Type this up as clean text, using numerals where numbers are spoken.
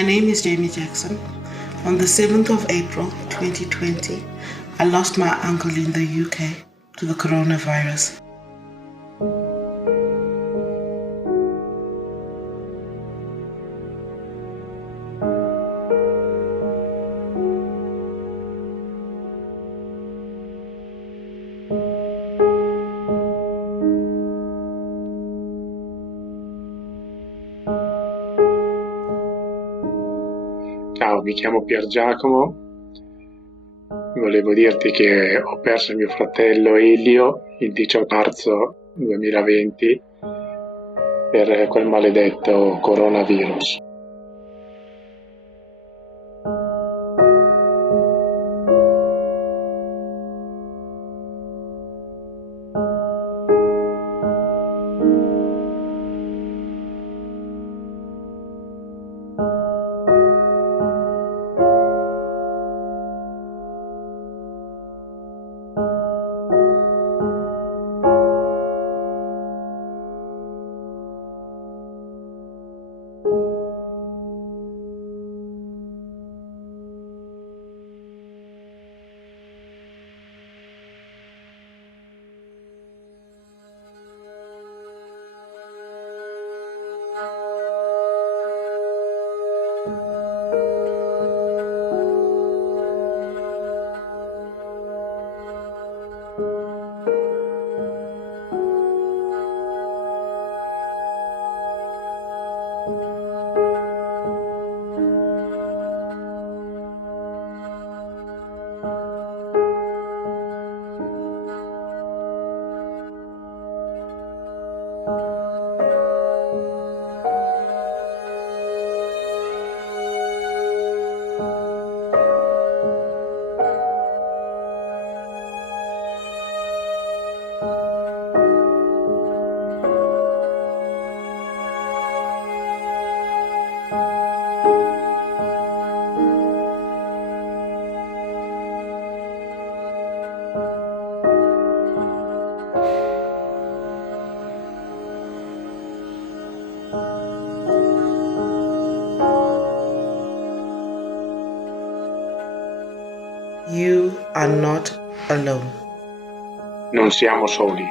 My name is Jamie Jackson. On the 7th of April 2020, I lost my uncle in the UK to the coronavirus. Ciao, mi chiamo Pier Giacomo. Volevo dirti che ho perso mio fratello Elio il 18 marzo 2020 per quel maledetto coronavirus. You are not alone. Non siamo soli.